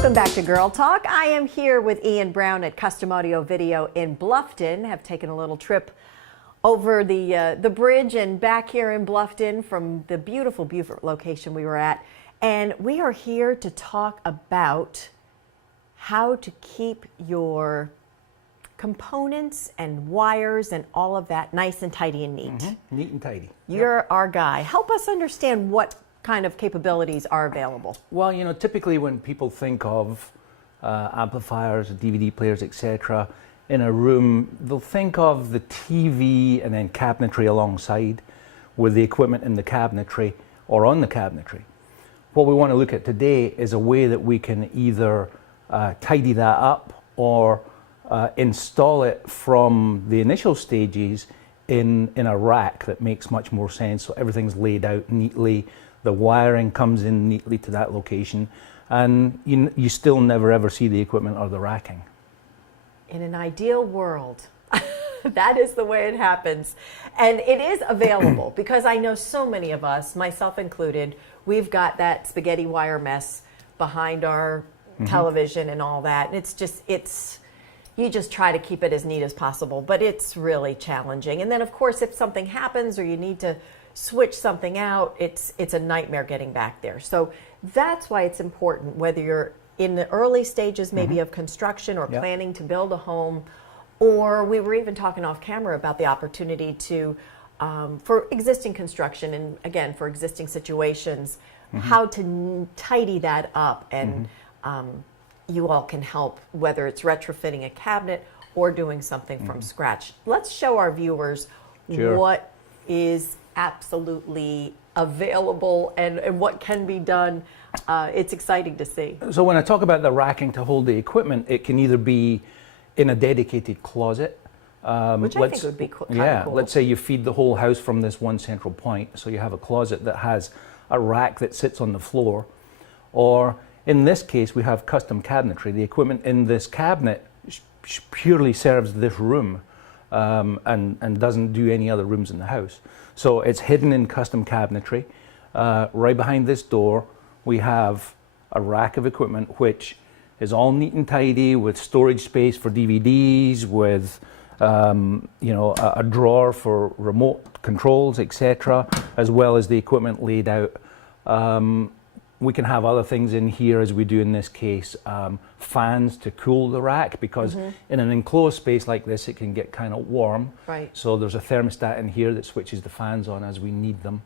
Welcome back to Girl Talk. I am here with Iain Brown at Custom Audio Video in Bluffton. Have taken a little trip over the bridge and back here in Bluffton from the beautiful, beautiful location we were at. And we are here to talk about how to keep your components and wires and all of that nice and tidy and neat. Neat and tidy. You're our guy. Help us understand what kind of capabilities are available. Well, you know, typically when people think of amplifiers, DVD players, etc., in a room, they'll think of the TV and then cabinetry alongside with the equipment in the cabinetry or on the cabinetry. What we want to look at today is a way that we can either tidy that up or install it from the initial stages in a rack that makes much more sense. So everything's laid out neatly, the wiring comes in neatly to that location, and you still never ever see the equipment or the racking. In an ideal world, that is the way it happens. And it is available because I know so many of us, myself included, we've got that spaghetti wire mess behind our television and all that. And you just try to keep it as neat as possible, but it's really challenging. And then of course, if something happens or you need to switch something out, it's a nightmare getting back there. So that's why it's important, whether you're in the early stages maybe of construction or planning to build a home, or we were even talking off camera about the opportunity to, for existing construction and again, for existing situations, how to tidy that up. And you all can help, whether it's retrofitting a cabinet or doing something from scratch. Let's show our viewers what is absolutely available and what can be done. It's exciting to see. So when I talk about the racking to hold the equipment, it can either be in a dedicated closet. Which I think would be cool. Let's say you feed the whole house from this one central point. So you have a closet that has a rack that sits on the floor. Or in this case, we have custom cabinetry. The equipment in this cabinet purely serves this room and doesn't do any other rooms in the house. So it's hidden in custom cabinetry. Right behind this door, we have a rack of equipment which is all neat and tidy with storage space for DVDs, with a drawer for remote controls, etc., as well as the equipment laid out. We can have other things in here, as we do in this case, fans to cool the rack, because in an enclosed space like this, it can get kind of warm. Right. So there's a thermostat in here that switches the fans on as we need them.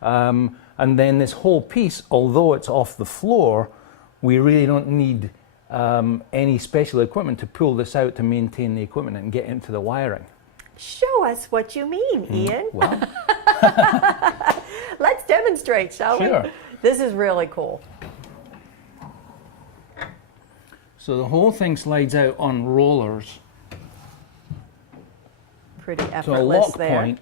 And then this whole piece, although it's off the floor, we really don't need any special equipment to pull this out to maintain the equipment and get into the wiring. Show us what you mean, Iain. Well. Let's demonstrate, shall we? This is really cool. So the whole thing slides out on rollers. Pretty effortless to a lock there. Point.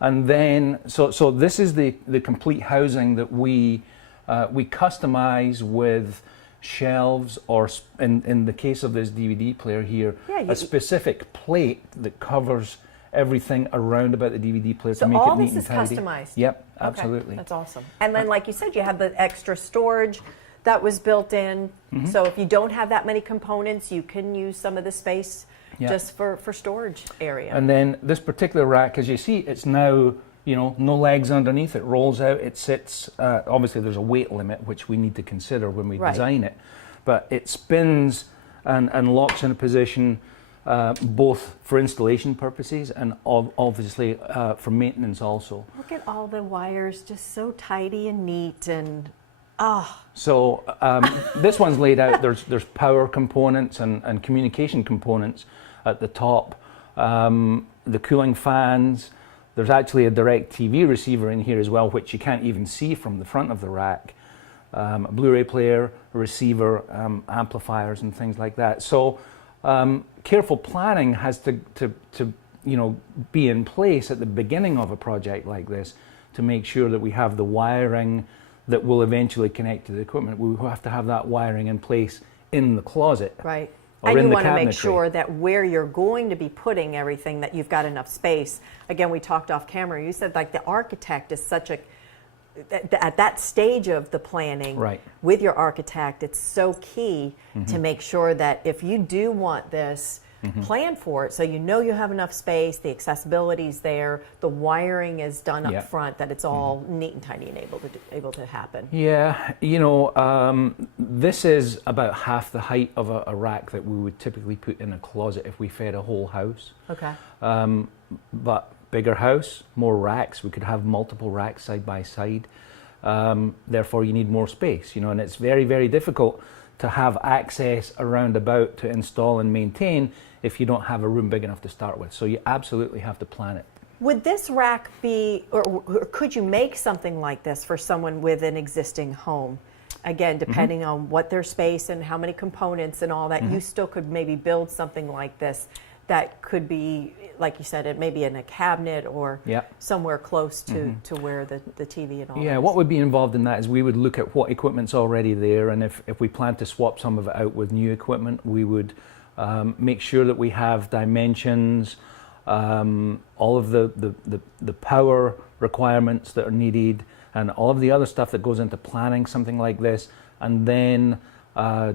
And then, so this is the complete housing that we customize with shelves, or in the case of this DVD player here, a specific plate that covers everything around about the DVD player to make it neat and tidy. So all this is customized? Yep, absolutely. Okay, that's awesome. And then, like you said, you have the extra storage that was built in. So if you don't have that many components, you can use some of the space just for storage area. And then this particular rack, as you see, it's now, no legs underneath. It rolls out, it sits, obviously there's a weight limit, which we need to consider when we design it, but it spins and locks in a position both for installation purposes and obviously for maintenance also. Look at all the wires, just so tidy and neat, and So this one's laid out. There's power components and communication components at the top. The cooling fans. There's actually a direct TV receiver in here as well, which you can't even see from the front of the rack. A Blu-ray player, a receiver, amplifiers, and things like that. So careful planning has to be in place at the beginning of a project like this to make sure that we have the wiring that will eventually connect to the equipment. We have to have that wiring in place in the closet. Right. Or and in you the want to make cabinetry. sure that where you're going to be putting everything, that you've got enough space. Again, we talked off camera. You said like the architect is such a at that stage of the planning Right. with your architect, it's so key to make sure that if you do want this, plan for it so you know you have enough space, the accessibility's there, the wiring is done up Yeah. front, that it's all neat and tidy and able to happen. Yeah, you know, this is about half the height of a rack that we would typically put in a closet if we fed a whole house. Okay. But bigger house, more racks. We could have multiple racks side by side. Therefore, you need more space, you know, and it's very, very difficult to have access around about to install and maintain if you don't have a room big enough to start with. So you absolutely have to plan it. Would this rack be, or could you make something like this for someone with an existing home? Again, depending on what their space and how many components and all that, you still could maybe build something like this that could be, like you said, it may be in a cabinet or Yeah. somewhere close to where the TV and all that Yeah, is. what would be involved in that is we would look at what equipment's already there, and if we plan to swap some of it out with new equipment, we would make sure that we have dimensions, all of the power requirements that are needed, and all of the other stuff that goes into planning something like this, and then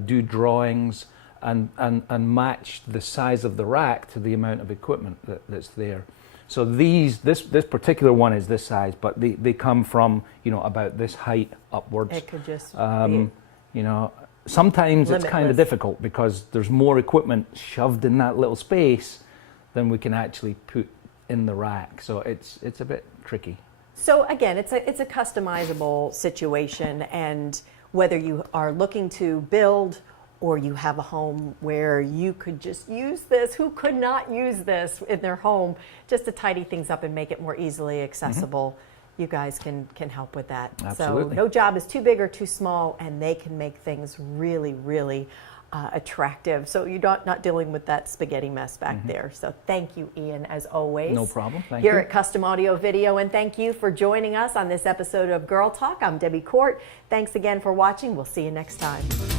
do drawings and match the size of the rack to the amount of equipment that's there. So this particular one is this size, but they come from, you know, about this height upwards. It could just You know, sometimes it's kind of limitless. difficult because there's more equipment shoved in that little space than we can actually put in the rack. So it's a bit tricky. So again, it's a customizable situation, and whether you are looking to build or you have a home where you could just use this, who could not use this in their home just to tidy things up and make it more easily accessible, you guys can help with that. Absolutely. So no job is too big or too small, and they can make things really, really attractive. So you're not dealing with that spaghetti mess back there. So thank you, Iain, as always. No problem. Thank Here you. at Custom Audio Video, and thank you for joining us on this episode of Girl Talk. I'm Debbie Court. Thanks again for watching. We'll see you next time.